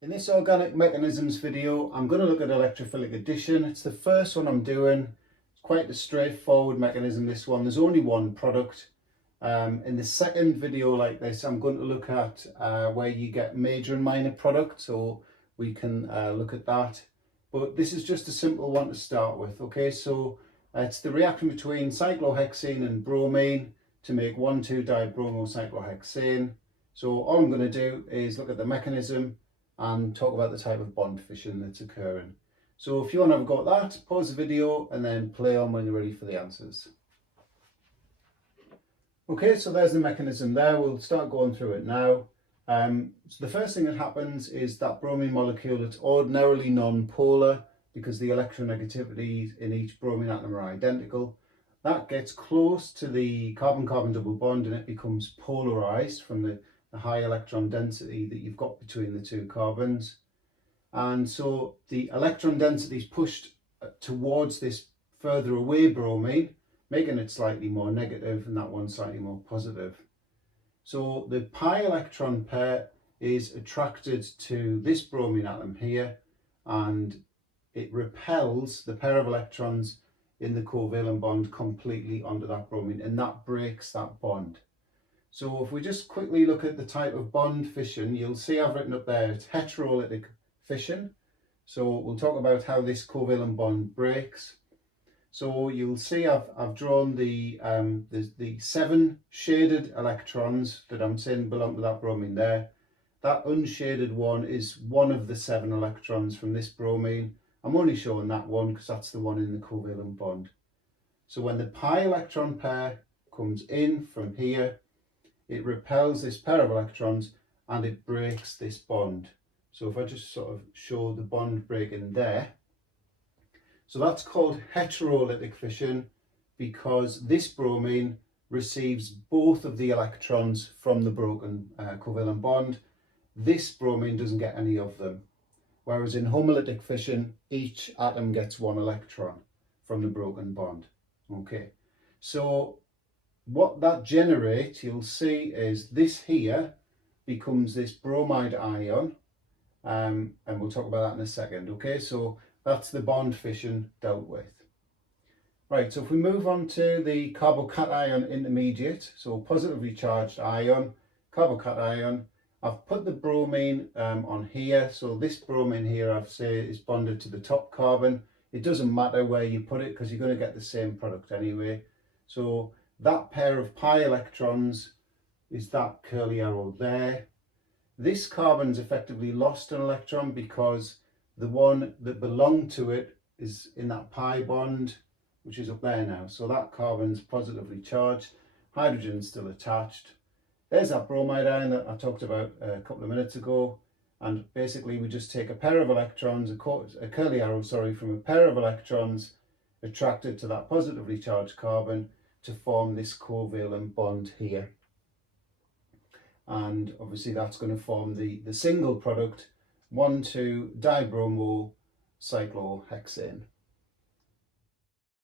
In this organic mechanisms video, I'm going to look at electrophilic addition. It's the first one I'm doing. It's quite a straightforward mechanism, this one. There's only one product. In the second video like this, I'm going to look at where you get major and minor products, so we can look at that. But this is just a simple one to start with, okay? So it's the reaction between cyclohexene and bromine to make 1,2-dibromocyclohexane. So all I'm going to do is look at the mechanism and talk about the type of bond fission that's occurring. So if you want to have a go at that, pause the video and then play on when you're ready for the answers. Okay, so there's the mechanism there. We'll start going through it now. So the first thing that happens is that bromine molecule, it's ordinarily non-polar because the electronegativity in each bromine atom are identical. That gets close to the carbon-carbon double bond and it becomes polarized from the high electron density that you've got between the two carbons. And so the electron density is pushed towards this further away bromine, making it slightly more negative and that one slightly more positive. So the pi electron pair is attracted to this bromine atom here and it repels the pair of electrons in the covalent bond completely onto that bromine, and that breaks that bond. So if we just quickly look at the type of bond fission, you'll see I've written up there, it's heterolytic fission. So we'll talk about how this covalent bond breaks. So you'll see I've drawn the 7 shaded electrons that I'm saying belong to that bromine there. That unshaded one is one of the 7 electrons from this bromine. I'm only showing that one because that's the one in the covalent bond. So when the pi electron pair comes in from here, it repels this pair of electrons and it breaks this bond. So if I just sort of show the bond breaking there. So that's called heterolytic fission because this bromine receives both of the electrons from the broken covalent bond. This bromine doesn't get any of them. Whereas in homolytic fission, each atom gets 1 electron from the broken bond. Okay, so what that generates, you'll see, is this here becomes this bromide ion, and we'll talk about that in a second. Okay, so that's the bond fission dealt with. Right, so if we move on to the carbocation intermediate, so positively charged ion, carbocation, I've put the bromine on here. So this bromine here I've said is bonded to the top carbon. It doesn't matter where you put it because you're going to get the same product anyway. So that pair of pi electrons is that curly arrow there. This carbon's effectively lost an electron because the one that belonged to it is in that pi bond, which is up there now. So that carbon's positively charged, hydrogen's still attached. There's that bromide ion that I talked about a couple of minutes ago. And basically we just take a pair of electrons, a curly arrow, sorry, from a pair of electrons attracted to that positively charged carbon to form this covalent bond here. And obviously that's going to form the single product 1,2-dibromocyclohexane.